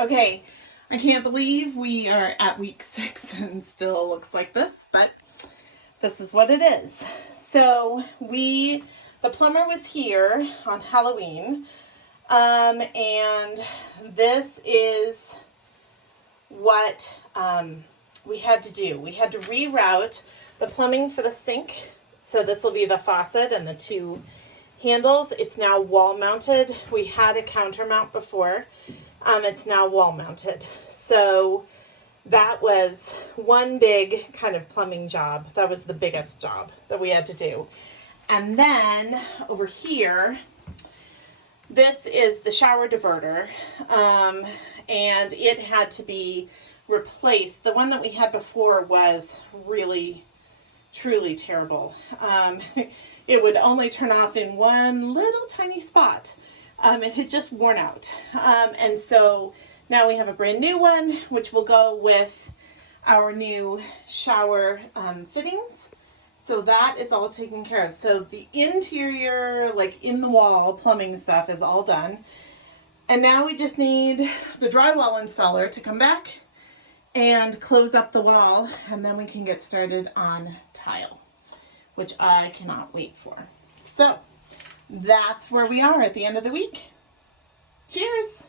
Okay, I can't believe we are at week 6 and still looks like this, but this is what it is. So the plumber was here on Halloween, and this is what we had to do. We had to reroute the plumbing for the sink. So this will be the faucet and the 2 handles. It's now wall mounted. We had a counter mount before. It's now wall mounted. So that was one big kind of plumbing job. That was the biggest job that we had to do. And then over here, this is the shower diverter. And it had to be replaced. The one that we had before was really, truly terrible. It would only turn off in one little tiny spot. It had just worn out. And so now we have a brand new one, which will go with our new shower fittings. So that is all taken care of. So the interior, like in the wall plumbing stuff is all done. And now we just need the drywall installer to come back and close up the wall, and then we can get started on tile, which I cannot wait for. So that's where we are at the end of the week. Cheers!